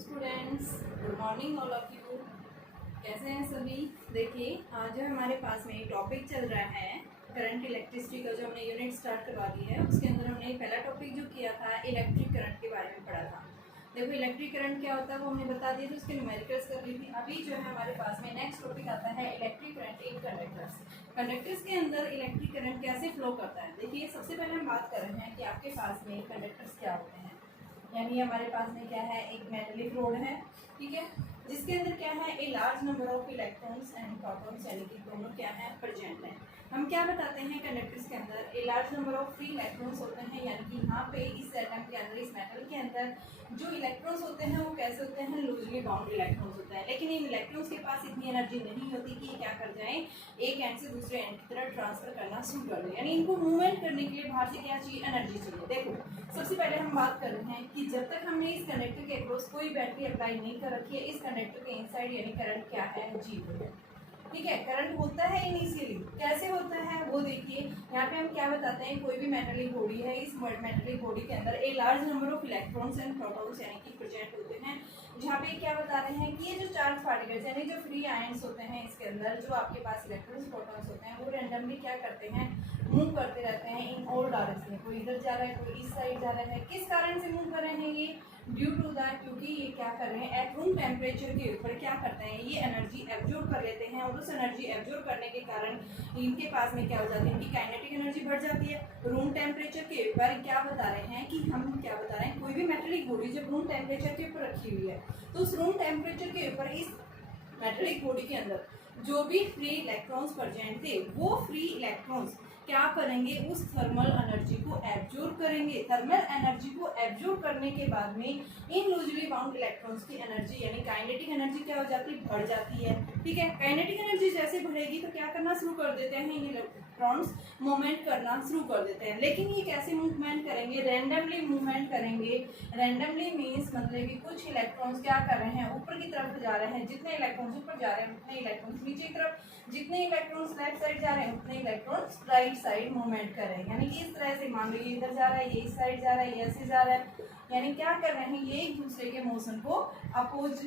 Students, good morning all of you. कैसे हैं सभी? देखिए, आज जो हमारे पास में टॉपिक चल रहा है करंट इलेक्ट्रिसिटी का, जो हमने यूनिट स्टार्ट करवा दी है। उसके अंदर हमने पहला टॉपिक जो किया था इलेक्ट्रिक करंट के बारे में पढ़ा था। देखो, इलेक्ट्रिक करंट क्या होता है वो हमने बता दिया था, उसके न्यूमेरिकल्स कर ली थी। अभी जो है हमारे पास में नेक्स्ट टॉपिक आता है electric current in conductors. Conductors के अंदर इलेक्ट्रिक करंट कैसे फ्लो करता है। देखिए, सबसे पहले हम बात कर रहे हैं कि आपके पास में कंडक्टर्स क्या होते हैं। यानी हमारे पास में क्या है, एक मेटलिक रोड है, ठीक है, जिसके अंदर क्या है, a large number of electrons and protons, यानी कि दोनों क्या है, प्रेजेंट है। हम क्या बताते हैं कंडक्टर्स के अंदर a large number of free electrons होते हैं, यानी कि यहाँ पे इस एटम के अंदर, इस मेटल के अंदर जो इलेक्ट्रॉन्स होते हैं वो कैसे होते हैं, लूजली बाउंड इलेक्ट्रॉन्स होते हैं। लेकिन इन इलेक्ट्रॉन्स के पास इतनी एनर्जी नहीं होती कि क्या कर जाए, एक एंड से दूसरे एंड की तरफ ट्रांसफर करना शुरू कर दें। यानी इनको मूवमेंट करने के लिए बाहर से क्या चाहिए, एनर्जी चाहिए। देखो, सबसे पहले हम बात कर रहे हैं कि जब तक हमने इस कंडक्टर के अक्रॉस कोई बैटरी अप्लाई नहीं कर रखी है, इस कंडक्टर के इनसाइड यानी करंट क्या है, जीरो है। ठीक है, करंट होता है इनिशियली, कैसे होता है वो देखिए। यहाँ पे हम क्या बताते हैं, कोई भी मेटलिक बॉडी है, इस मेटलिक बॉडी के अंदर a large number of electrons and protons यानी कि प्रेजेंट होते हैं। जहाँ पे क्या बता रहे हैं कि ये जो चार्ज पार्टिकल्स यानी जो फ्री आयंस होते हैं, इसके अंदर जो आपके पास इलेक्ट्रॉन्स प्रोटॉन्स होते हैं वो रैंडमली क्या करते हैं, मूव करते रहते हैं इन ऑल डायरेक्शन। कोई इधर जा रहा है, कोई इस साइड जा रहा है। किस कारण से मूव कर रहे हैं ये, ड्यू टू दैट, क्योंकि ये क्या कर रहे हैं, एट रूम टेम्परेचर के ऊपर क्या करते हैं, ये एनर्जी एब्जॉर्ब कर लेते हैं। और उस एनर्जी एब्जॉर्ब करने के कारण इनके पास में क्या हो जाती है, इनकी काइनेटिक एनर्जी बढ़ जाती है। रूम टेम्परेचर के ऊपर क्या बता रहे हैं कि हम क्या बता रहे हैं, कोई भी मेटेलिक बॉडी जब रूम टेम्परेचर के ऊपर रखी हुई है, तो उस रूम टेम्परेचर के ऊपर इस मेटेलिक बॉडी के अंदर जो भी फ्री इलेक्ट्रॉन्स प्रेजेंट थे, वो फ्री इलेक्ट्रॉन्स क्या करेंगे, उस थर्मल एनर्जी को एब्जॉर्ब करेंगे। थर्मल एनर्जी को एब्जॉर्ब करने के बाद में इन लूजली बाउंड इलेक्ट्रॉन्स की एनर्जी यानी काइनेटिक एनर्जी क्या हो जाती है, बढ़ जाती है। ठीक है, काइनेटिक एनर्जी जैसे बढ़ेगी तो क्या करना शुरू कर देते हैं, इन इलेक्ट्रॉन्स मूवमेंट करना शुरू कर देते हैं। लेकिन ये कैसे मूवमेंट करेंगे, रैंडमली मूवमेंट करेंगे। रैंडमली मीन्स मतलब कि कुछ इलेक्ट्रॉन्स क्या कर रहे हैं, ऊपर की तरफ जा रहे हैं। जितने इलेक्ट्रॉन्स ऊपर जा रहे हैं उतने इलेक्ट्रॉन्स नीचे की तरफ, जितने इलेक्ट्रॉन्स लेफ्ट साइड जा रहे हैं उतने इलेक्ट्रॉन्स राइट साइड मूवमेंट कर रहे हैं। यानी कि इस तरह से मान लो ये इधर जा रहा है, ये इस साइड जा रहा है, ये ऐसे जा रहा है। यानी क्या कर रहे हैं, ये एक दूसरे के मोशन को अपोज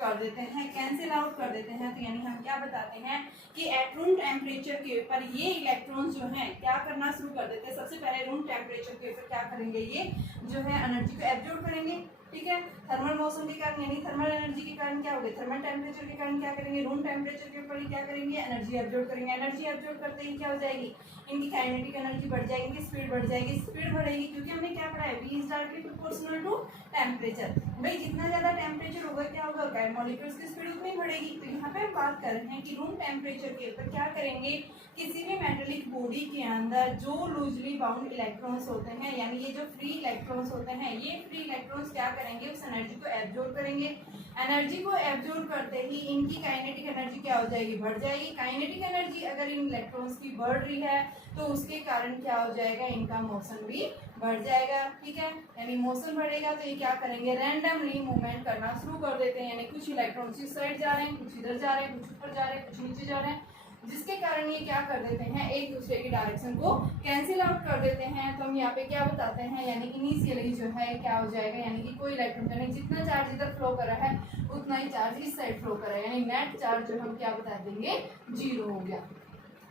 कर देते हैं, कैंसिल आउट कर देते हैं। तो यानी हम क्या बताते हैं कि एट रूम टेम्परेचर के ऊपर ये इलेक्ट्रॉन्स जो हैं क्या करना शुरू कर देते हैं। सबसे पहले रूम टेम्परेचर के ऊपर क्या करेंगे, ये जो है एनर्जी को एब्जॉर्ब करेंगे। ठीक है, थर्मल मोशन के कारण यानी थर्मल एनर्जी के कारण क्या होगा, थर्मल टेम्परेचर के कारण क्या करेंगे, रूम टेम्परेचर के ऊपर क्या करेंगे, एनर्जी एब्जॉर्ब करेंगे। एनर्जी एब्जॉर्ब करते ही क्या हो जाएगी, इनकी काइनेटिक एनर्जी बढ़ जाएगी, इनकी स्पीड बढ़ जाएगी। स्पीड बढ़ेगी क्योंकि हमने क्या पढ़ा है, V is directly proportional to temperature. भाई जितना ज्यादा टेम्परेचर होगा क्या होगा, मॉलिक्यूल्स की स्पीड उतनी बढ़ेगी। तो यहाँ पे हम बात कर रहे हैं कि रूम टेम्परेचर के ऊपर क्या करेंगे, किसी भी मेटेलिक बॉडी के अंदर जो लूजली बाउंड इलेक्ट्रॉन्स होते हैं, यानी ये जो फ्री इलेक्ट्रॉन्स होते हैं, ये फ्री इलेक्ट्रॉन्स क्या करेंगे, उस एनर्जी को एब्जॉर्ब करेंगे। एनर्जी को एब्जॉर्ब करते ही इनकी काइनेटिक एनर्जी क्या हो जाएगी, बढ़ जाएगी। काइनेटिक एनर्जी अगर इन इलेक्ट्रॉन्स की बढ़ रही है तो उसके कारण क्या हो जाएगा, इनका मोशन भी बढ़ जाएगा। ठीक है, यानी मोशन बढ़ेगा तो ये क्या करेंगे, रैंडमली मूवमेंट करना शुरू कर देते हैं। यानी कुछ इलेक्ट्रॉन्स इस साइड जा रहे हैं, कुछ इधर जा रहे हैं, कुछ ऊपर जा रहे हैं, कुछ नीचे जा रहे हैं, जिसके कारण ये क्या कर देते हैं, एक दूसरे की डायरेक्शन को कैंसिल आउट कर देते हैं। तो हम यहाँ पे क्या बताते हैं, यानी इनिशियली जो है क्या हो जाएगा, यानी कि कोई इलेक्ट्रॉन यानी जितना चार्ज इधर फ्लो कर रहा है उतना ही चार्ज इस साइड फ्लो कर रहा है, यानी नेट चार्ज जो हम क्या बता देंगे, जीरो हो गया।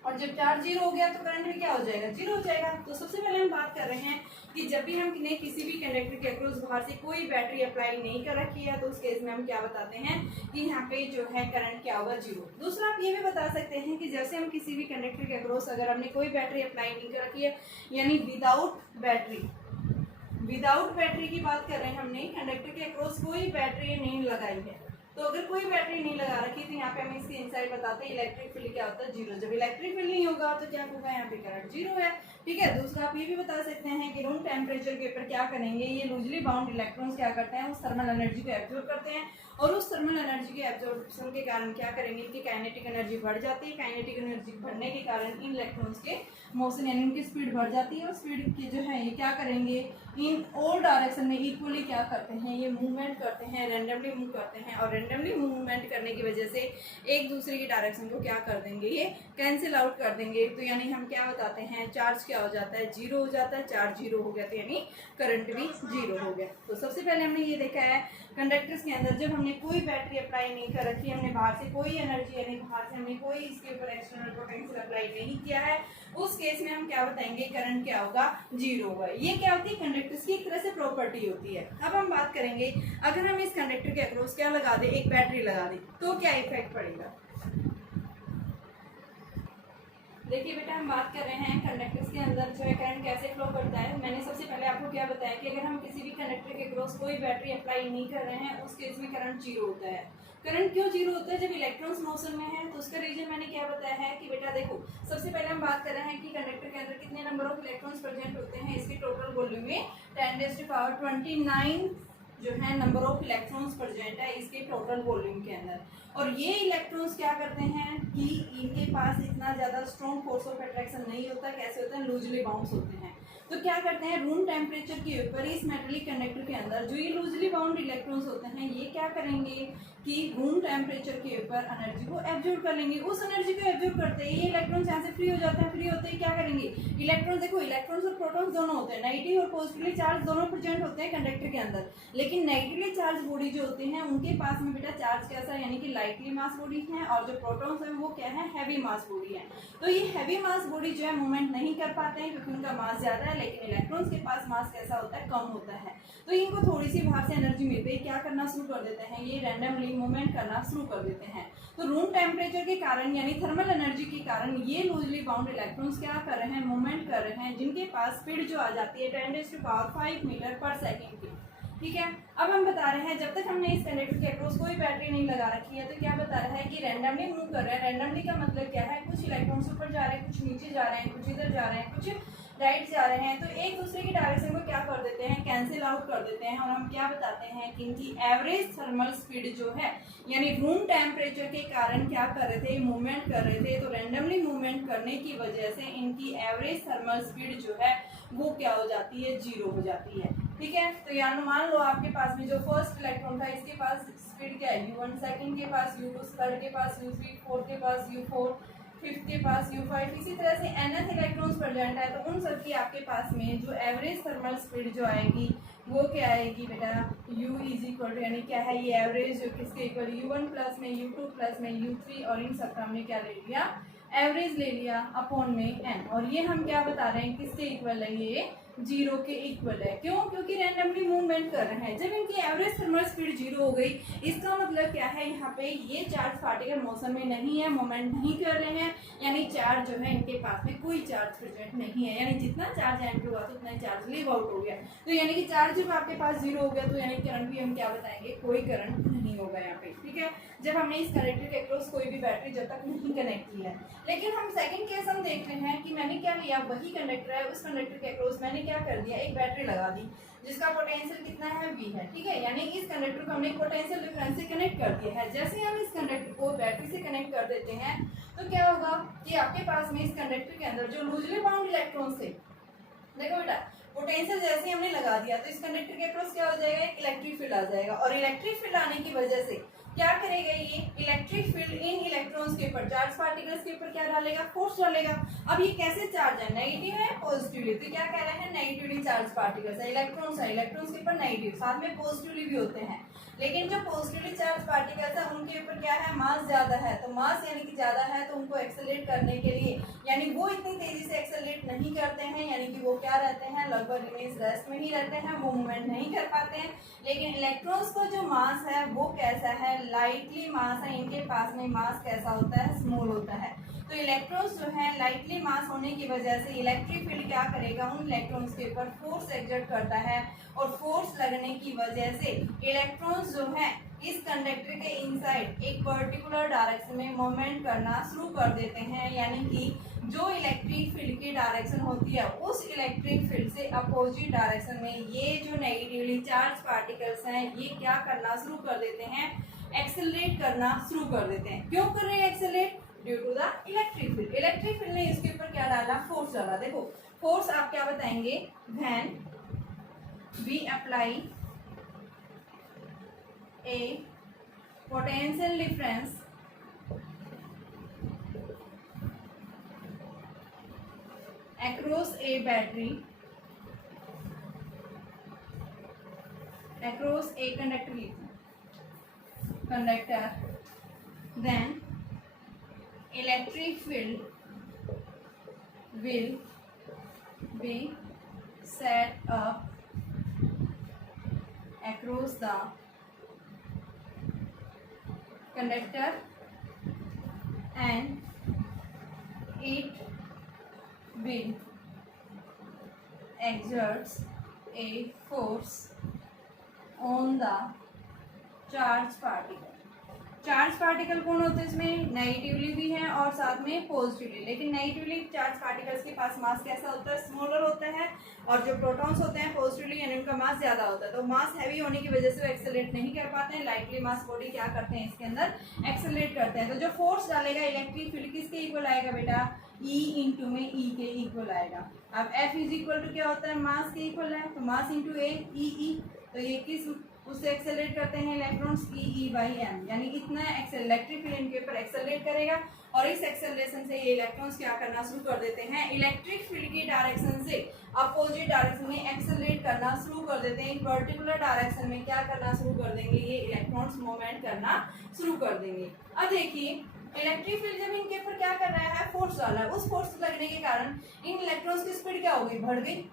और जब चार्ज जीरो हो गया तो करंट भी क्या हो जाएगा, जीरो हो जाएगा। तो सबसे पहले हम बात कर रहे हैं कि जब भी हम किसी भी कंडक्टर के अक्रॉस बाहर से कोई बैटरी अप्लाई नहीं कर रखी है तो उस केस में हम क्या बताते हैं कि यहाँ पे जो है करंट क्या होगा, जीरो। दूसरा आप ये भी बता सकते हैं कि जैसे हम किसी भी कंडक्टर के अक्रॉस अगर हमने कोई बैटरी अप्लाई नहीं कर रखी है, यानी विदाउट बैटरी की बात कर रहे हैं, हमने कंडक्टर के अक्रॉस कोई बैटरी नहीं लगाई है। तो अगर कोई बैटरी नहीं लगा रखी तो यहाँ पे हम इसके इनसाइड बताते हैं इलेक्ट्रिक फील्ड क्या होता है, जीरो। जब इलेक्ट्रिक फील्ड नहीं होगा तो क्या होगा, यहाँ पे करंट जीरो है। ठीक है, दूसरा आप ये भी बता सकते हैं कि रूम टेम्परेचर के ऊपर क्या करेंगे, ये लूजली बाउंड इलेक्ट्रॉन्स क्या करते हैं, उस थर्मल एनर्जी को एब्जॉर्ब करते हैं। और उस थर्मल एनर्जी के एब्जॉर्प्शन के कारण क्या करेंगे, इनकी काइनेटिक एनर्जी बढ़ जाती है। काइनेटिक एनर्जी बढ़ने के कारण इन इलेक्ट्रॉन्स के मोशन यानी उनकी स्पीड बढ़ जाती है। और स्पीड की जो है ये क्या करेंगे, इन ऑल डायरेक्शन में इक्वली क्या करते हैं, ये मूवमेंट करते हैं, रैंडमली मूव करते हैं। और रैंडमली मूवमेंट करने की वजह से एक दूसरे की डायरेक्शन को क्या कर देंगे, ये कैंसिल आउट कर देंगे। तो यानी हम क्या बताते हैं, चार्ज क्या हो जाता है, जीरो हो जाता है। चार्ज जीरो हो गया तो यानी करंट भी जीरो हो गया। तो सबसे पहले हमने ये देखा है कंडक्टर्स के अंदर जब हमने कोई बैटरी अप्लाई नहीं कर रखी, हमने बाहर से कोई एनर्जी यानी बाहर से हमने कोई इसके ऊपर एक्सटर्नल पोटेंशियल अप्लाई नहीं किया है, उस केस में हम क्या बताएंगे, करंट क्या होगा, जीरो होगा। ये क्या होती है, कंडक्टर्स की एक तरह से प्रॉपर्टी होती है। अब हम बात करेंगे अगर हम इस कंडक्टर के अक्रॉस क्या लगा दे, एक बैटरी लगा दे, तो क्या इफेक्ट पड़ेगा। देखिए बेटा, हम बात कर रहे हैं कंडक्टर्स के अंदर जो है करंट कैसे फ्लो करता है। मैंने सबसे पहले आपको क्या बताया कि अगर हम किसी भी कंडक्टर के क्रॉस कोई बैटरी अप्लाई नहीं कर रहे हैं, उस केस में करंट जीरो होता है। करंट क्यों जीरो होता है, जब इलेक्ट्रॉन्स मोशन में है, तो उसका रीजन मैंने क्या बताया है कि बेटा देखो, सबसे पहले हम बात कर रहे हैं कि कंडक्टर के अंदर कितने नंबर ऑफ इलेक्ट्रॉन्स प्रेजेंट होते हैं। इसके टोटल वॉल्यूम में 10⁻29 जो है नंबर ऑफ इलेक्ट्रॉन्स प्रेजेंट है इसके टोटल वॉल्यूम के अंदर। और ये इलेक्ट्रॉन्स क्या करते हैं कि इनके पास इतना ज़्यादा स्ट्रॉन्ग फोर्स ऑफ अट्रैक्शन नहीं होता। कैसे होते हैं, लूजली बाउंस होते हैं। तो क्या करते हैं, रूम टेम्परेचर के ऊपर इस मेटेलिक कंडक्टर के अंदर जो ये लूजली बाउंड इलेक्ट्रॉन्स होते हैं, ये क्या करेंगे कि रूम टेम्परेचर के ऊपर एनर्जी को एब्जॉर्ब कर लेंगे। उस एनर्जी को एब्जॉर्ब करते ही ये इलेक्ट्रॉन्स यहाँ से फ्री हो जाते हैं। फ्री होते ही क्या करेंगे, इलेक्ट्रॉन्स, देखो इलेक्ट्रॉन्स और प्रोटॉन्स दोनों होते हैं, नेगेटिव और पॉजिटिवली चार्ज दोनों प्रेजेंट होते हैं कंडक्टर के अंदर। लेकिन नेगेटिवली चार्ज बॉडी जो होते हैं उनके पास में बेटा चार्ज कैसा है, यानी कि लाइटली मास बॉडी है, और जो प्रोटॉन्स हैं वो क्या है, हैवी मास बॉडी है। तो ये हैवी मास बॉडी जो है मूवमेंट नहीं कर पाते हैं क्योंकि उनका मास ज्यादा है, लेकिन इलेक्ट्रॉन्स के पास मास कैसा होता है, कम होता है। तो इनको थोड़ी सी बाहर से एनर्जी मिलते ही क्या करना शुरू कर देते हैं, ये रैंडमली मूवमेंट करना शुरू कर देते हैं। तो रूम टेम्परेचर के कारण यानी थर्मल एनर्जी के कारण ये लूजली बाउंड इलेक्ट्रॉन्स क्या कर रहे हैं, मूवमेंट कर रहे हैं, जिनके पास स्पीड जो आ जाती है 10⁻5 मीटर पर सेकेंड की। ठीक है, अब हम बता रहे हैं जब तक हमने इस कंडक्टर के अक्रॉस कोई बैटरी नहीं लगा रखी है, तो क्या बता रहा है कि रैंडमली मूव कर रहा है। रैंडमली का मतलब क्या है, कुछ इलेक्ट्रॉन्स ऊपर जा रहे हैं, कुछ नीचे जा रहे हैं, कुछ इधर जा रहे हैं, कुछ राइट जा रहे हैं। तो एक दूसरे की डायरेक्शन को क्या कर देते हैं, कैंसिल आउट कर देते हैं। और हम क्या बताते हैं कि इनकी एवरेज थर्मल स्पीड जो है, यानी रूम टेम्परेचर के कारण क्या कर रहे थे, मूवमेंट कर रहे थे। तो रैंडमली मूवमेंट करने की वजह से इनकी एवरेज थर्मल स्पीड जो है वो क्या हो जाती है, जीरो हो जाती है। ठीक है, तो यानी मान लो आपके पास में जो फर्स्ट इलेक्ट्रॉन था, इसके पास स्पीड क्या है, u1, सेकंड के पास u2, थर्ड के पास u3, फोर्थ के पास u4, फिफ्थ के पास u5, इसी तरह से nth इलेक्ट्रॉन्स प्रेजेंट है। तो उन सब की आपके पास में जो एवरेज थर्मल स्पीड जो आएगी वो क्या आएगी बेटा, u इज इक्वल टू, यानी क्या है ये एवरेज जो किसके इक्वल, u1 प्लस में u2 प्लस में u3, और इन सब का हमने क्या ले लिया, एवरेज ले लिया अपॉन में n। और ये हम क्या बता रहे हैं, किसके इक्वल है, ये जीरो के इक्वल है। क्यों, क्योंकि रैंडमली मूवमेंट कर रहे हैं। जब इनकी एवरेज थर्मल स्पीड जीरो हो गई, इसका मतलब क्या है, यहाँ पे ये चार्ज पार्टिकल मौसम में नहीं है, मूवमेंट नहीं कर रहे हैं, यानी चार्ज जो है इनके पास में कोई चार्ज प्रेजेंट नहीं है। यानी जितना चार्ज एंटर हुआ तो उतना चार्ज लीव आउट हो गया। तो यानी कि चार्ज जब आपके पास जीरो हो गया तो यानी करंट भी हम क्या बताएंगे, कोई करंट नहीं होगा यहाँ पे। ठीक है, जब हमने इस कंडक्टर के अक्रॉस कोई भी बैटरी जब तक नहीं कनेक्ट की है। लेकिन हम सेकंड केस हम देख रहे हैं कि मैंने क्या लिया, वही कंडक्टर है, उस कंडक्टर के अक्रॉस मैंने क्या कर दिया, एक बैटरी लगा दी जिसका पोटेंशियल कितना है, V है। ठीक है, यानी इस कंडक्टर को हमने पोटेंशियल डिफरेंस से कनेक्ट कर दिया है। जैसे ही हम इस कंडक्टर को बैटरी से कनेक्ट कर देते हैं तो क्या होगा कि आपके पास में इस कंडक्टर के अंदर जो लूजली बाउंड इलेक्ट्रॉन्स थे, देखो बेटा पोटेंशियल जैसे ही हमने लगा दिया तो इस कंडक्टर के अक्रॉस क्या हो जाएगा, इलेक्ट्रिक फील्ड आ जाएगा। और इलेक्ट्रिक फील्ड आने की वजह से क्या करेगा, ये इलेक्ट्रिक फील्ड इन इलेक्ट्रॉन्स के ऊपर, चार्ज पार्टिकल्स के ऊपर क्या डालेगा, फोर्स डालेगा। अब ये कैसे चार्ज है, नेगेटिव है पॉजिटिवली, तो क्या कह रहे हैं, नेगेटिवली चार्ज पार्टिकल्स है, इलेक्ट्रॉन्स है, इलेक्ट्रॉन्स के ऊपर नेगेटिव, साथ में पॉजिटिवली भी होते हैं। लेकिन जो पॉजिटिवली चार्ज पार्टिकल्स है उनके ऊपर क्या है, मास ज्यादा है। तो मास यानी कि ज्यादा है तो उनको एक्सेलरेट करने के लिए, यानी वो इतनी तेजी से एक्सेलरेट नहीं करते हैं, यानी कि वो क्या रहते हैं, लगभग रिमेज रेस्ट में ही रहते हैं, वो मूवमेंट नहीं कर पाते हैं। लेकिन इलेक्ट्रॉन्स का जो मास है वो कैसा है, लाइटली मास है, इनके पास में मास कैसा होता है, स्मॉल होता है। तो इलेक्ट्रॉन्स जो है लाइटली मास होने की वजह से इलेक्ट्रिक फील्ड क्या करेगा, उन इलेक्ट्रॉन्स के ऊपर फोर्स एक्सर्ट करता है, और फोर्स लगने की वजह से इलेक्ट्रॉन्स जो है इस कंडक्टर के इनसाइड एक पर्टिकुलर डायरेक्शन में मूवमेंट करना शुरू कर देते हैं। यानी कि जो इलेक्ट्रिक फील्ड की डायरेक्शन होती है उस इलेक्ट्रिक फील्ड से अपोजिट डायरेक्शन में ये जो नेगेटिवली चार्ज पार्टिकल्स हैं ये क्या करना शुरू कर देते हैं, एक्सेलरेट करना शुरू कर देते हैं। क्यों कर रहे हैं accelerate, due to the electric field. Electric field ने इसके ऊपर क्या डाला, फोर्स डाला। देखो फोर्स आप क्या बताएंगे, when we apply a potential difference across a battery, across a conductor, conductor, then electric field will be set up across the conductor and it will exert a force on the charge particle. Charge particle कौन होते हैं इसमें? Negatively भी है और साथ में positively. लेकिन नेगेटिवली चार्ज पार्टिकल्स के पास मास कैसा होता है? स्मॉलर होता है। और जो प्रोटॉन्स होते हैं पॉजिटिवली यानी उनका मास ज्यादा होता है। तो मास हैवी होने की वजह से वो एक्सेलरेट नहीं कर पाते हैं। लाइटली मास बॉडी क्या करते हैं? इसके अंदर एक्सेलरेट करते हैं। तो जो फोर्स डालेगा इलेक्ट्रिक फील्ड किसके इक्वल आएगा बेटा? E इंटू में E के इक्वल आएगा। अब F इज इक्वल टू क्या होता है? मास के इक्वल है। तो मास इंटू ए ई। तो ये किस उससे एक्सेलरेट करते हैं इलेक्ट्रॉन्स? ई बाई एम, यानी इतना इलेक्ट्रिक फील्ड इनके ऊपर एक्सेलरेट करेगा और इस एक्सेलरेशन से ये इलेक्ट्रॉन्स क्या करना शुरू कर देते हैं? इलेक्ट्रिक फील्ड की डायरेक्शन से अपोजिट डायरेक्शन में एक्सेलरेट करना शुरू कर देते हैं। एक पर्टिकुलर डायरेक्शन में क्या करना शुरू कर देंगे? ये इलेक्ट्रॉन्स मूवमेंट करना शुरू कर देंगे। अब देखिए इलेक्ट्रिक फील्ड जब इनके ऊपर क्या कर रहा है? फोर्स डाल रहा है। उस फोर्स लगने के कारण इन इलेक्ट्रॉन्स की स्पीड क्या हो गई? बढ़ गई।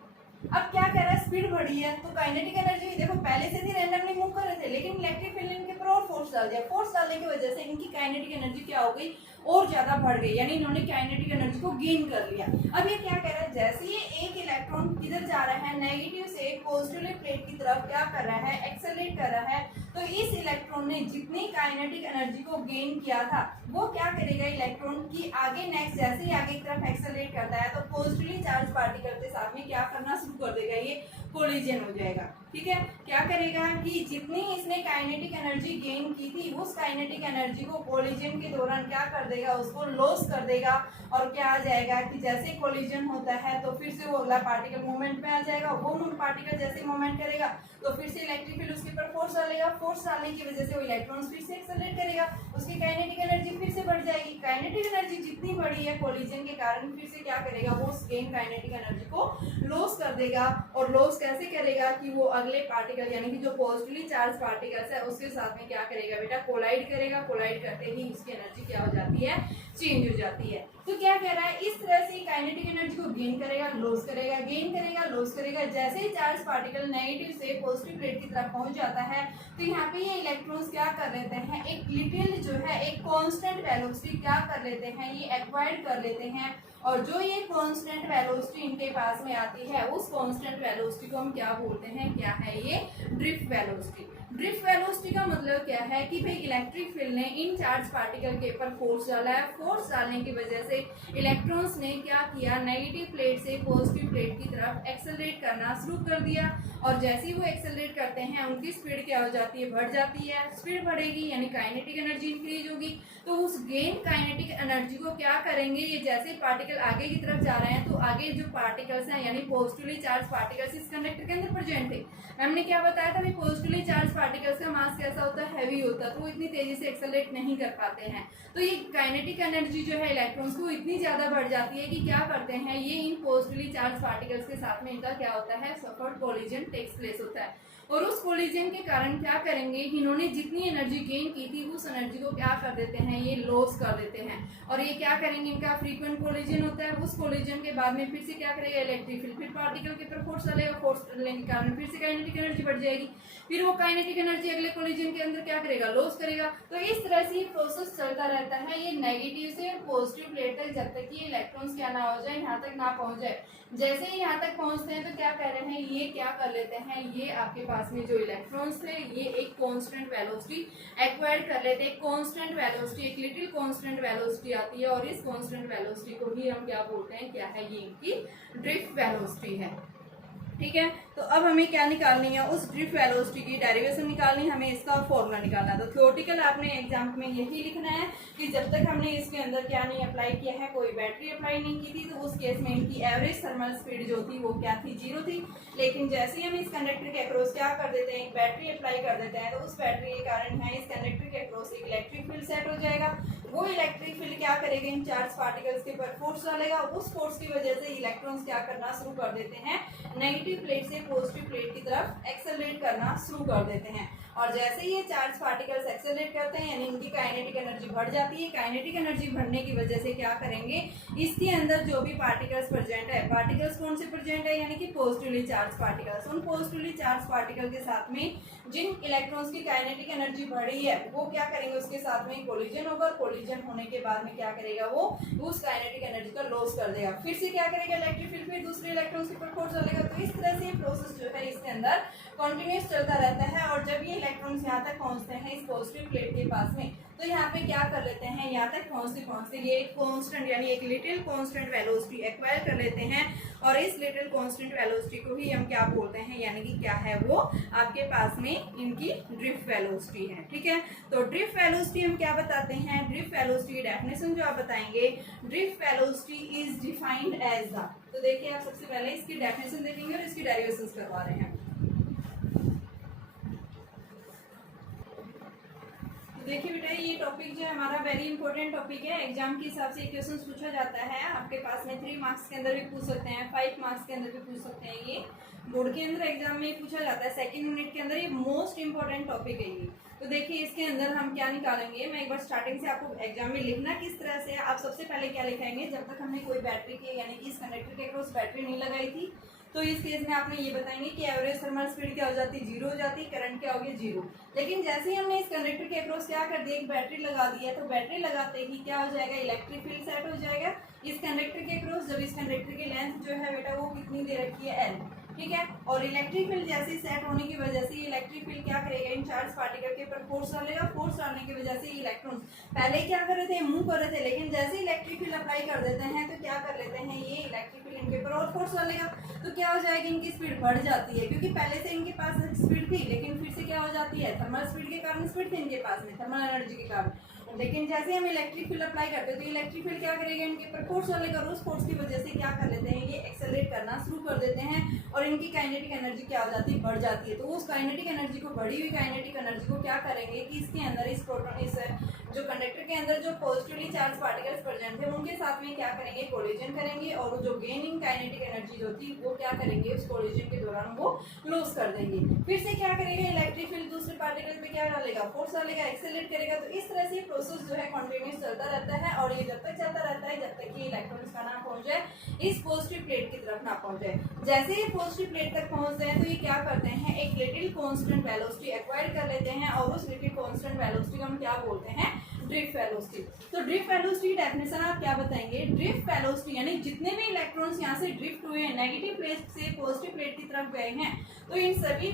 अब क्या कह रहा है? स्पीड बढ़ी है तो काइनेटिक एनर्जी देखो पहले से ही रैंडमली मूव कर रहे थे, लेकिन इलेक्ट्रिक फील्ड इनके ऊपर और फोर्स डाल दिया। फोर्स डालने की वजह से इनकी काइनेटिक एनर्जी क्या हो गई? और ज्यादा बढ़ गई, यानी इन्होंने काइनेटिक एनर्जी को गेन कर लिया। अब ये क्या कह रहा है? जैसे ये एक इलेक्ट्रॉन किधर जा रहा है? नेगेटिव से पॉजिटिव प्लेट की तरफ क्या कर रहा है? एक्सेलरेट कर रहा है। तो इस इलेक्ट्रॉन ने जितनी काइनेटिक एनर्जी को गेन किया था वो क्या करेगा? इलेक्ट्रॉन की आगे नेक्स्ट जैसे ही आगे की तरफ एक्सेलरेट करता है तो पॉजिटिवली चार्ज पार्टिकल के साथ में क्या करना शुरू कर देगा? ये कोलिजन हो जाएगा। ठीक है, क्या करेगा कि जितनी इसने काइनेटिक एनर्जी गेन की थी उस काइनेटिक एनर्जी को कोलिजन के दौरान क्या कर देगा? उसको लॉस कर देगा। और क्या आ जाएगा कि जैसे कोलिजन होता है तो फिर से वो अगला पार्टिकल मूवमेंट में आ जाएगा। वो पार्टिकल जैसे मूवमेंट करेगा तो फिर से इलेक्ट्रिक फील्ड उसके ऊपर फोर्स डालेगा। फोर्स डालने की वजह से वो इलेक्ट्रॉन्स फिर से एक्सेलरेट करेगा, उसकी काइनेटिक एनर्जी फिर से बढ़ जाएगी। काइनेटिक एनर्जी जितनी बढ़ी है कोलिजन के कारण फिर से क्या करेगा? वो उस गेन काइनेटिक एनर्जी को लॉस कर देगा। और लॉस कैसे करेगा कि वो अगले पार्टिकल यानी कि जो पॉजिटिवली चार्ज पार्टिकल्स है उसके साथ में क्या करेगा बेटा? कोलाइड करेगा। कोलाइड करते ही उसकी एनर्जी क्या हो जाती है? चेंज हो जाती है। तो क्या कह रहा है? इस तरह से काइनेटिक एनर्जी को गेन करेगा, लॉस करेगा, गेन करेगा, लॉस करेगा। जैसे ही चार्ज पार्टिकल नेगेटिव से पॉजिटिव प्लेट की तरफ पहुंच जाता है तो यहाँ पे ये इलेक्ट्रॉन्स क्या कर लेते हैं? एक लिटिल जो है एक कांस्टेंट वेलोसिटी क्या कर लेते हैं? ये एक्वायर कर लेते हैं। और जो ये कांस्टेंट वेलोसिटी इनके पास में आती है उस कांस्टेंट वेलोसिटी को हम क्या बोलते हैं? क्या है ये? Drift velocity. ड्रिफ्ट वेलोसिटी का मतलब क्या है कि भाई इलेक्ट्रिक फील्ड ने इन चार्ज पार्टिकल के ऊपर फोर्स डाला है। फोर्स डालने की वजह से इलेक्ट्रॉन्स ने क्या किया? नेगेटिव प्लेट से पॉजिटिव प्लेट की तरफ एक्सेलरेट करना शुरू कर दिया। और जैसे ही वो एक्सेलरेट करते हैं उनकी स्पीड क्या हो जाती है? बढ़ जाती है। स्पीड बढ़ेगी यानी काइनेटिक एनर्जी इंक्रीज होगी। तो उस गेन काइनेटिक एनर्जी को क्या करेंगे? ये जैसे पार्टिकल आगे की तरफ जा रहे हैं तो आगे जो पार्टिकल्स हैं यानी पॉजिटिवली चार्ज पार्टिकल्स इस कंडक्टर के अंदर प्रेजेंट थे। हमने क्या बताया था? पॉजिटिवली चार्ज पार्टिकल्स का मास कैसा होता है? हैवी होता है। तो वो इतनी तेजी से एक्सेलरेट नहीं कर पाते हैं। तो ये काइनेटिक एनर्जी जो है इलेक्ट्रॉन्स को इतनी ज्यादा बढ़ जाती है कि क्या करते हैं? ये इन पॉजिटिवली चार्ज पार्टिकल्स के साथ में इनका क्या होता है? सफर्ड कोलिजन टेक्स प्लेस होता है। और उस कोलिजन के कारण क्या करेंगे? इन्होंने जितनी एनर्जी गेन की थी उस एनर्जी को क्या कर देते हैं? ये लॉस कर देते हैं। और ये क्या करेंगे? इनका फ्रीक्वेंट कोलिजन होता है। उस कोलिजन के बाद में फिर से क्या करेगा? इलेक्ट्रिक फील्ड फिर पार्टिकल के ऊपर फोर्स डालेगा। फोर्स डालने के कारण फिर से काइनेटिक एनर्जी बढ़ जाएगी। फिर वो काइनेटिक एनर्जी अगले कोलिजन के अंदर क्या करेगा? लॉस करेगा। तो इस तरह से ये प्रोसेस चलता रहता है। ये नेगेटिव से पॉजिटिव प्लेट तक जब तक ये इलेक्ट्रॉन्स क्या ना हो जाए, यहाँ तक ना पहुंच जाए। जैसे ही यहाँ तक पहुंचते हैं तो क्या कह रहे हैं? ये क्या कर लेते हैं? ये आपके पास में जो इलेक्ट्रॉन्स थे ये एक कांस्टेंट वेलोसिटी एक्वायर कर लेते हैं। कांस्टेंट वेलोसिटी एक लिटिल कांस्टेंट वेलोसिटी आती है और इस कांस्टेंट वेलोसिटी को ही हम क्या बोलते हैं? क्या है? ये इनकी ड्रिफ्ट वेलोसिटी है। ठीक है, तो अब हमें क्या निकालनी है? उस ड्रिफ्ट वेलोसिटी की डेरिवेशन निकालनी है, हमें इसका फॉर्मूला निकालना है। तो थ्योरेटिकल आपने एग्जाम में यही लिखना है कि जब तक हमने इसके अंदर क्या नहीं अप्लाई किया है, कोई बैटरी अप्लाई नहीं की थी, तो उस केस में इनकी एवरेज थर्मल स्पीड जो थी वो क्या थी? 0 थी। लेकिन जैसे ही हम इस कंडक्टर के अक्रॉस क्या कर देते हैं? एक बैटरी अप्लाई कर देते हैं, तो उस बैटरी के कारण है इस कंडक्टर के अक्रॉस एक इलेक्ट्रिक फील्ड सेट हो जाएगा। वो इलेक्ट्रिक फील्ड क्या करेगा? इन चार्ज पार्टिकल्स के ऊपर फोर्स डालेगा। उस फोर्स की वजह से इलेक्ट्रॉन्स क्या करना शुरू कर देते हैं? नेगेटिव प्लेट से पॉजिटिव प्लेट की तरफ एक्सेलरेट करना शुरू कर देते हैं। और जैसे ही ये चार्ज पार्टिकल्स एक्सेलरेट करते हैं यानी इनकी काइनेटिक एनर्जी बढ़ जाती है। काइनेटिक एनर्जी बढ़ने की वजह से क्या करेंगे, इसके अंदर जो भी पार्टिकल्स प्रेजेंट है, पार्टिकल्स कौन से प्रेजेंट है यानी कि पॉजिटिवली चार्ज पार्टिकल्स, उन पॉजिटिवली चार्ज पार्टिकल के साथ में जिन इलेक्ट्रॉन्स की काइनेटिक एनर्जी बढ़ी है वो क्या करेंगे, उसके साथ में कोलिजन होगा। कोलिजन होने के बाद में क्या करेगा, वो उस काइनेटिक एनर्जी का लॉस कर देगा। फिर से क्या करेगा, इलेक्ट्रिक फील्ड फिर दूसरे इलेक्ट्रॉन्स के ऊपर फोर्स डालेगा। तो इस तरह से प्रोसेस जो है इसके अंदर कंटिन्यूस चलता रहता है। और जब ये इलेक्ट्रॉन्स यहाँ तक पहुँचते हैं इस पॉजिटिव प्लेट के पास में, तो यहाँ पे क्या कर लेते हैं, यहाँ तक पहुँचते पहुँचते ये एक कांस्टेंट यानी एक लिटिल कांस्टेंट वेलोसिटी एक्वायर कर लेते हैं। और इस लिटिल कांस्टेंट वेलोसिटी को ही हम क्या बोलते हैं, यानी कि क्या है वो आपके पास में इनकी ड्रिफ्ट वेलोसिटी है। ठीक है, तो ड्रिफ्ट वेलोसिटी हम क्या बताते हैं, ड्रिफ्ट वेलोसिटी की डेफिनेशन जो आप बताएंगे, drift velocity is defined as the, तो देखिए आप सबसे पहले इसकी डेफिनेशन देखेंगे और इसकी डेरिवेशंस करवा रहे हैं। देखिए बेटा, ये टॉपिक जो है हमारा वेरी इंपॉर्टेंट टॉपिक है। एग्जाम के हिसाब से क्वेश्चन पूछा जाता है आपके पास में 3 मार्क्स के अंदर भी पूछ सकते हैं, 5 मार्क्स के अंदर भी पूछ सकते हैं। ये बोर्ड के अंदर एग्जाम में पूछा जाता है, सेकंड यूनिट के अंदर ये मोस्ट इंपॉर्टेंट टॉपिक है ये। तो देखिए इसके अंदर हम क्या निकालेंगे, मैं एक बार स्टार्टिंग से आपको एग्जाम में लिखना किस तरह से, आप सबसे पहले क्या लिखाएंगे, जब तक हमने कोई बैटरी के यानी कि इस कंडक्टर के अक्रॉस बैटरी नहीं लगाई थी, तो इस केस में आपने ये बताएंगे कि एवरेज थर्मल स्पीड क्या हो जाती है, 0 हो जाती है, करंट क्या हो गया 0। लेकिन जैसे ही हमने इस कंडक्टर के अक्रॉस क्या कर दिया, एक बैटरी लगा दी है, तो बैटरी लगाते ही क्या हो जाएगा, इलेक्ट्रिक फील्ड सेट हो जाएगा इस कंडक्टर के अक्रॉस। जब इस कंडक्टर की लेंथ जो है बेटा वो कितनी दे रखी है, L। ठीक है, और इलेक्ट्रिक फील्ड जैसे सेट होने की वजह से इलेक्ट्रिक फील्ड क्या करेगा, इन चार्ज पार्टिकल के ऊपर फोर्स डालेगा। फोर्स डालने की वजह से इलेक्ट्रॉन्स पहले क्या कर रहे थे, मूव कर रहे थे, लेकिन जैसे इलेक्ट्रिक फील्ड अप्लाई कर देते हैं तो क्या कर लेते हैं, ये इलेक्ट्रिक फील्ड इनके ऊपर और फोर्स डालेगा। तो क्या हो जाएगी, इनकी स्पीड बढ़ जाती है, क्योंकि पहले से इनके पास स्पीड थी लेकिन फिर से क्या हो जाती है, थर्मल स्पीड के कारण स्पीड थी इनके पास में, थर्मल एनर्जी के कारण। लेकिन जैसे हम इलेक्ट्रिक फील्ड अप्लाई करते हैं तो इलेक्ट्रिक फील्ड क्या करेगा, इनके ऊपर फोर्स डालेगा। उस फोर्स की वजह से क्या कर लेते हैं, ये एक्सेलरेट करना शुरू कर देते हैं और इनकी काइनेटिक एनर्जी क्या हो जाती है, बढ़ जाती है। तो उस काइनेटिक एनर्जी को, बढ़ी हुई काइनेटिक एनर्जी को क्या करेंगे कि इसके अंदर इस प्रोटॉन, इस जो कंडक्टर के अंदर जो पॉजिटिवली चार्ज पार्टिकल्स प्रेजेंट थे उनके साथ में क्या करेंगे, कोलिजन करेंगे। और जो गेनिंग काइनेटिक एनर्जी जो थी वो क्या करेंगे, उस कोलिजन के दौरान वो लॉस कर देंगे। फिर से क्या करेगा, इलेक्ट्रिक फील्ड दूसरे पार्टिकल पे क्या डालेगा, फोर्स डालेगा, एक्सेलरेट करेगा। तो इस तरह से प्रोसेस जो है कंटिन्यूस चलता रहता है और ये जब तक चलता रहता है जब तक कि इलेक्ट्रॉन्स का ना पहुंच जाए इस पॉजिटिव प्लेट की तरफ ना पहुंच जाए। जैसे ही पॉजिटिव प्लेट तक पहुंचते हैं तो ये क्या करते हैं, एक लिटिल कांस्टेंट वेलोसिटी एक्वायर कर लेते हैं और उस लिटिल कांस्टेंट वेलोसिटी को हम क्या बोलते हैं, ड्रिफ्ट वेलोसिटी। तो ड्रिफ्ट वेलोसिटी डेफिनेशन आप क्या बताएंगे, ड्रिफ्ट वेलोसिटी यानी जितने भी इलेक्ट्रॉन्स यहाँ से ड्रिफ्ट हुए हैं, नेगेटिव प्लेट से पॉजिटिव प्लेट की तरफ गए हैं, तो इन सभी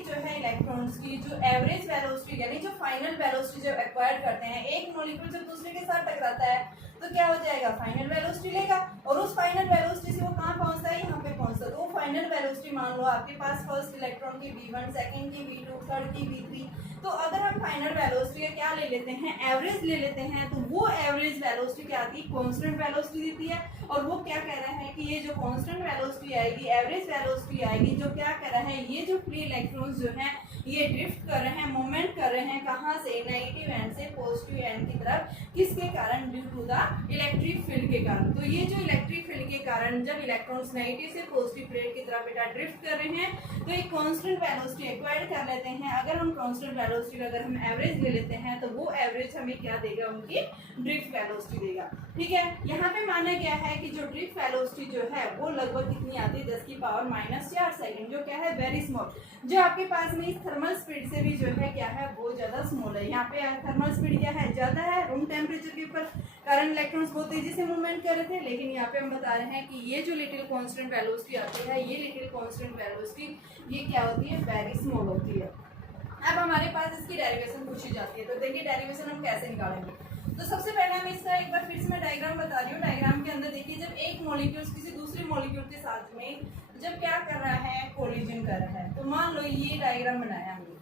जो है इलेक्ट्रॉन्स की जो एवरेज वेलोसिटी यानी जो फाइनल वेलोसिटी जब एक्वायर करते हैं, एक मॉलिक्यूल जब दूसरे के साथ टकराता है तो क्या हो जाएगा, फाइनल वेलोसिटी लेगा। और उस फाइनल वेलोसिटी से वो कहाँ पहुंचता है, यहाँ पे पहुंचता है। तो वो फाइनल वेलोसिटी मान लो आपके पास फर्स्ट इलेक्ट्रॉन की v1, सेकंड की v2, थर्ड की v3। तो अगर हम फाइनल वेलोसिटी का क्या ले लेते हैं, एवरेज ले लेते हैं, तो वो एवरेज वेलोसिटी क्या आती है, कांस्टेंट वेलोसिटी देती है। और वो क्या कह रहा है कि ये जो कांस्टेंट वेलोसिटी आएगी, एवरेज वेलोसिटी आएगी, जो क्या कह रहा है, ये जो फ्री इलेक्ट्रॉन्स जो हैं ये ड्रिफ्ट कर रहे हैं, मूवमेंट कर रहे हैं, कहाँ से, नेगेटिव एंड से पॉजिटिव एंड की तरफ, किसके कारण, due to the electric field के कारण। तो ये जो इलेक्ट्रिक फील्ड के कारण जब इलेक्ट्रॉन्स नेगेटिव से पॉजिटिव प्लेट की तरफ बेटा ड्रिफ्ट कर रहे हैं तो एक कांस्टेंट वेलोसिटी एक्वायर कर लेते हैं। अगर हम कांस्टेंट वेलोसिटी अगर हम एवरेज ले लेते हैं तो वो एवरेज हमें क्या देगा, उनकी ड्रिफ्ट वेलोसिटी देगा। ठीक है, यहाँ पे माना गया है कि जो ड्रिफ्ट वेलोसिटी जो है वो लगभग कितनी आती है, 10 की पावर -4 सेकंड, जो क्या है वेरी स्मॉल। जो आपके पास में इस थर्मल स्पीड से भी जो है क्या है, बहुत ज्यादा स्मॉल है। यहाँ पे थर्मल स्पीड क्या है, ज्यादा है रूम टेम्परेचर के ऊपर, कारण इलेक्ट्रॉन्स बहुत तेजी से मूवमेंट कर रहे थे। लेकिन यहाँ पे हम बता रहे हैं कि ये जो लिटिल कांस्टेंट वेलोसिटी आती है, ये लिटिल कांस्टेंट वेलोसिटी ये क्या होती है, वेरी स्मॉल होती है। अब हमारे पास इसकी डेरिवेशन पूछी जाती है, तो देखिए डेरिवेशन हम कैसे निकालेंगे। तो सबसे पहले हम इसका एक बार फिर से मैं डायग्राम बता रही हूँ। डायग्राम के अंदर देखिए, जब एक मॉलिक्यूल किसी दूसरे मॉलिक्यूल के साथ में जब क्या कर रहा है, कोलिजन कर रहा है, तो मान लो ये डायग्राम बनाया हमने।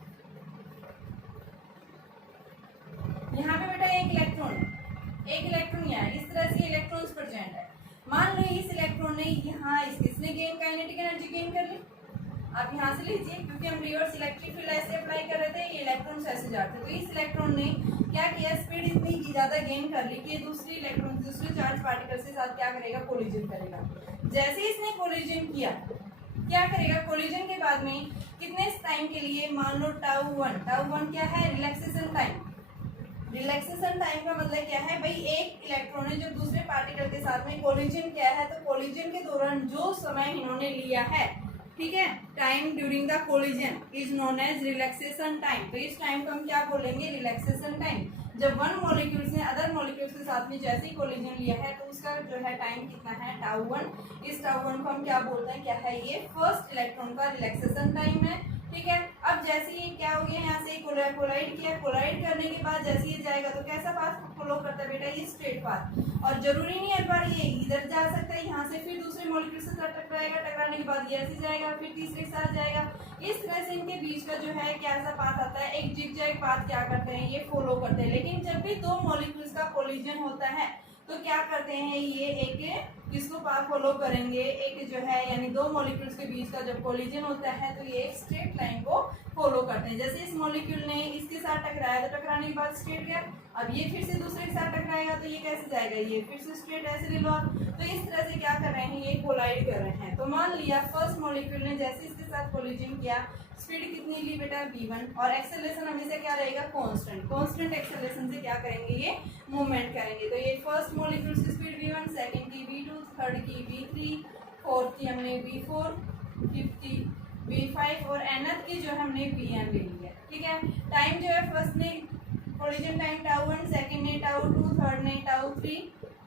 यहाँ पे बेटा एक इलेक्ट्रॉन यहाँ इस तरह से इलेक्ट्रॉन्स प्रेजेंट है। मान लो इस इलेक्ट्रॉन ने यहाँ इसने गेन काइनेटिक एनर्जी गेन कर ली, आप यहाँ से लीजिए, क्योंकि हम रिवर्स इलेक्ट्रिक फील्ड ऐसे अप्लाई कर रहे थे, ये इलेक्ट्रॉन्स ऐसे जाते। तो इस इलेक्ट्रॉन ने क्या किया, स्पीड इतनी ज्यादा गेन कर ली कि दूसरी इलेक्ट्रॉन दूसरे चार्ज पार्टिकल के साथ क्या करेगा, कोलिजन करेगा। जैसे इसने कोलिजन किया क्या करेगा कोलिजन के बाद में कितने टाइम के लिए, मान लो टाउ वन क्या है, रिलैक्सेशन टाइम। रिलैक्सेशन टाइम का मतलब क्या है भाई, एक इलेक्ट्रॉन ने जब दूसरे पार्टिकल के साथ में कोलिजन किया है तो कोलिजन के दौरान जो समय इन्होंने लिया है, ठीक है, time during the collision is known age relaxation time. तो इस टाइम को हम क्या बोलेंगे, रिलैक्सेशन टाइम। जब वन मॉलिक्यूल्स ने अदर मॉलिक्यूल्स के साथ में जैसे ही कोलिजन लिया है तो उसका जो है टाइम कितना है, टाउ वन। इस टाउ वन को हम क्या बोलते हैं, क्या है ये, फर्स्ट इलेक्ट्रॉन का रिलैक्सेशन टाइम है, ठीक है। अब जैसे ही क्या हो गया, यहाँ से कोलाइड किया, कोलाइड करने के बाद जैसे ये जाएगा तो कैसा पाथ फॉलो करता है बेटा, ये स्ट्रेट पाथ। और जरूरी नहीं है बार ये इधर जा सकता है, यहाँ से फिर दूसरे मॉलिक्यूल से टकराएगा, टकराने के बाद ये ऐसे जाएगा, फिर तीसरे के साथ जाएगा। इस तरह से इनके बीच का जो है कैसा पाथ आता है, एक जिगजैग पाथ क्या करते हैं, ये फॉलो करते हैं। लेकिन जब भी दो मॉलिक्यूल्स का कोलिजन होता है तो क्या करते हैं, ये एक किसको पाथ फॉलो करेंगे, एक जो है यानी दो मॉलिक्यूल्स के बीच का जब कोलिजन होता है तो ये एक स्ट्रेट लाइन को फॉलो करते हैं। जैसे इस मॉलिक्यूल ने इसके साथ टकराया तो टकराने के बाद स्ट्रेट गया, अब ये फिर से दूसरे के साथ टकराएगा तो ये कैसे जाएगा, ये फिर से स्ट्रेट, ऐसे ले लो आप। तो इस तरह से क्या कर रहे हैं, ये कोलाइड कर रहे हैं। तो मान लिया फर्स्ट मॉलिक्यूल ने जैसे इसके साथ कोलिजन किया, स्पीड कितनी ली बेटा, v1, और एक्सेलरेशन हमेशा क्या रहेगा, कांस्टेंट एक्सेलरेशन से क्या करेंगे, ये मूवमेंट करेंगे। तो ये फर्स्ट मॉलिक्यूल की स्पीड v1, सेकंड की v2, थर्ड की v3, फोर्थ की हमने v4, फिफ्थ की v5 और nth की जो हमने vn ले लिया, ठीक है। टाइम जो है फर्स्ट ने कोलिजन टाइम टाउ 1, सेकंड ने टाउ 2, थर्ड ने टाउ 3,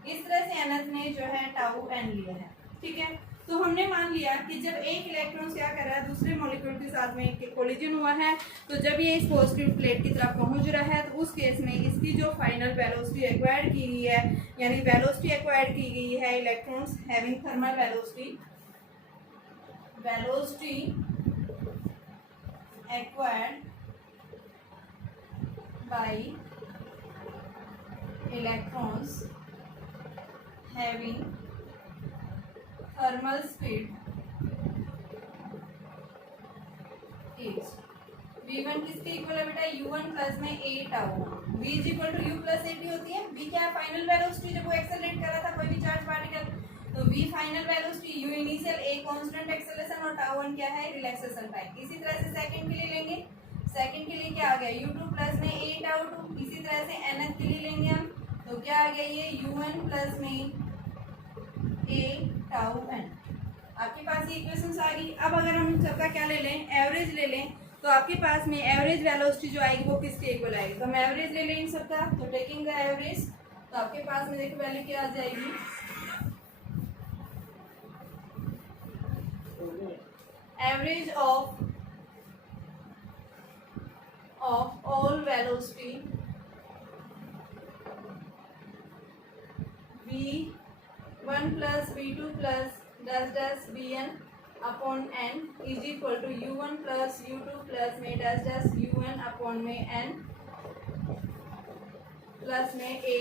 इस तरह से nth ने जो है टाउ n लिया है, ठीक है। तो हमने मान लिया कि जब एक इलेक्ट्रॉन क्या कर रहा है, दूसरे मॉलिक्यूल के साथ में कोलिजन हुआ है, तो जब ये इस पॉजिटिव प्लेट की तरफ पहुंच रहा है तो उस केस में इसकी जो फाइनल वेलोसिटी एक्वायर्ड की गई है, यानी वेलोसिटी एक्वायर्ड की गई है electrons having thermal velocity acquired by electrons having thermal speed is v1 किसके इक्वल है बेटा, u1 प्लस में a tau. v is equal to u plus at होती है। v क्या है, फाइनल वेलोसिटी, जब वो एक्सेलरेट कर रहा था कोई भी चार्ज पार्टिकल, तो v final velocity, u initial, a constant acceleration और टाउ 1 क्या है, रिलैक्सेशन टाइम। इसी तरह से सेकंड के लिए लेंगे, सेकंड के लिए क्या आ गया, u2 प्लस में a टाउ 2। इसी तरह से nth के लिए लेंगे हम, तो क्या आ गया, ये u1 प्लस में a टाउ n। आपके पास ये इक्वेशंस आ गई। अब अगर हम सबका क्या ले लें, एवरेज ले लें, तो आपके पास में एवरेज वेलोसिटी जो आएगी वो किसके इक्वल आएगी, तो हम एवरेज ले लें इन सबका। तो टेकिंग द एवरेज, तो आपके पास में देखो वैल्यू क्या आ जाएगी, average of all velocity v1 plus v2 plus dash dash vn upon n is equal to u1 plus u2 plus में डैश डैश un अपॉन में n प्लस में a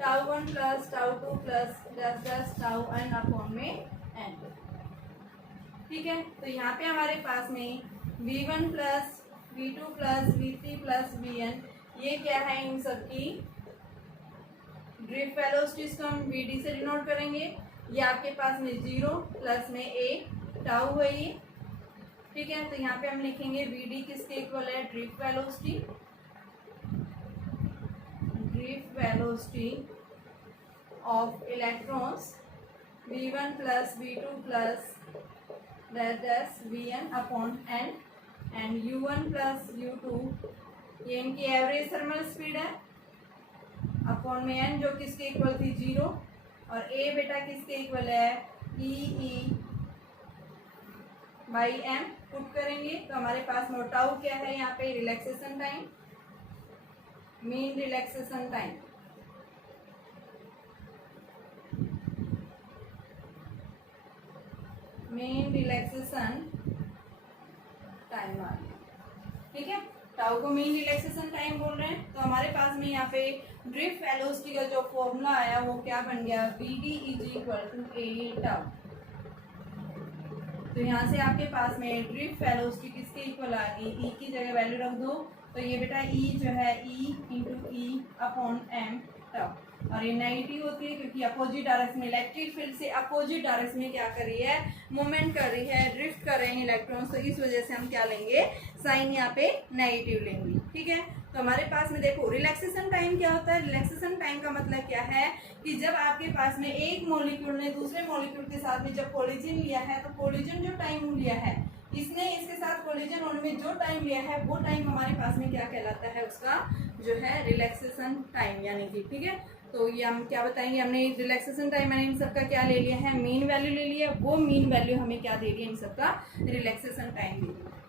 tau 1 plus tau 2 plus dash dash tau n upon में n, ठीक है। तो यहाँ पे हमारे पास में v1 plus v2 plus v3 plus vn, ये क्या है, इन सब की ड्रिफ्ट वेलोसिटीज को हम vd से डिनोट करेंगे। ये आपके पास में 0 प्लस में a टाउ है ये, ठीक है। तो यहाँ पे हम लिखेंगे vd किसके इक्वल है, drift velocity of electrons v1 plus v2 plus dash vn upon n and u1 plus u2, ये इनकी एवरेज थर्मल स्पीड है, अपॉन में n जो किसके इक्वल थी 0, और a बेटा किसके इक्वल है, e बाई m पुट करेंगे। तो हमारे पास में टाउ क्या है, यहाँ पे relaxation time, mean relaxation time, mean relaxation time आ गया, ठीक है। टाउ को मीन रिलैक्सेशन टाइम बोल रहे हैं। तो हमारे पास में यहाँ पे ड्रिफ्ट वेलोसिटी का जो फॉर्मूला आया वो क्या बन गया, vd is equal to a tau. तो यहाँ से आपके पास में ड्रिफ्ट वेलोसिटी किसके इक्वल आ गई, e की जगह वैल्यू रख दो, तो ये बेटा e जो है e इंटू ई अपॉन m तब। और ये नेगेटिव होती है क्योंकि अपोजिट डायरेक्शन में इलेक्ट्रिक फील्ड से अपोजिट डायरेक्शन में क्या कर रही है, मूवमेंट कर रही है, ड्रिफ्ट कर रहे हैं इलेक्ट्रॉन्स, तो इस वजह से हम क्या लेंगे, साइन यहाँ पे नेगेटिव लेंगे। ठीक है, तो हमारे पास में देखो रिलैक्सेशन टाइम क्या होता है। रिलैक्सेशन टाइम का मतलब क्या है कि जब आपके पास में एक मॉलिक्यूल ने दूसरे मॉलिक्यूल के साथ में जब कोलिजन लिया है, तो कोलिजन जो टाइम लिया है, इसने इसके साथ कोलिजन होने में जो टाइम लिया है, वो टाइम हमारे पास में क्या कहलाता है, उसका जो है रिलैक्सेशन टाइम यानी कि। ठीक है, तो ये हम क्या बताएंगे, हमने रिलैक्सेशन टाइम यानी इन सबका क्या ले लिया है, मीन वैल्यू ले लिया, वो मीन वैल्यू हमें क्या दे रही है, इन सबका रिलैक्सेशन टाइम दे रही है।